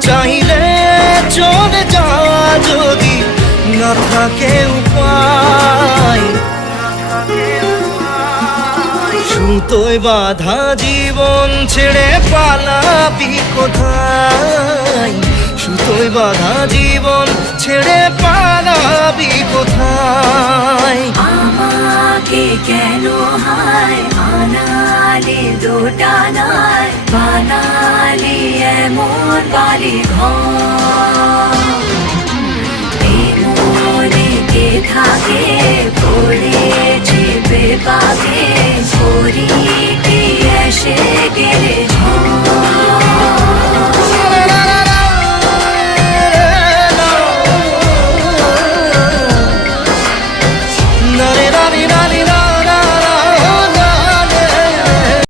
চাইলে চলে যাওয়া যদি না থাকে উপায়। বাধা জীবন ছেড়ে পালাবি কোথায়? সুতোয় বাধা জীবন ছেড়ে পালাবি কোথায়? আমাকে কেন হায় আনালে নাই? বালি ঘর। মনে কে থাকে পড়েছে বেপাকে করি কি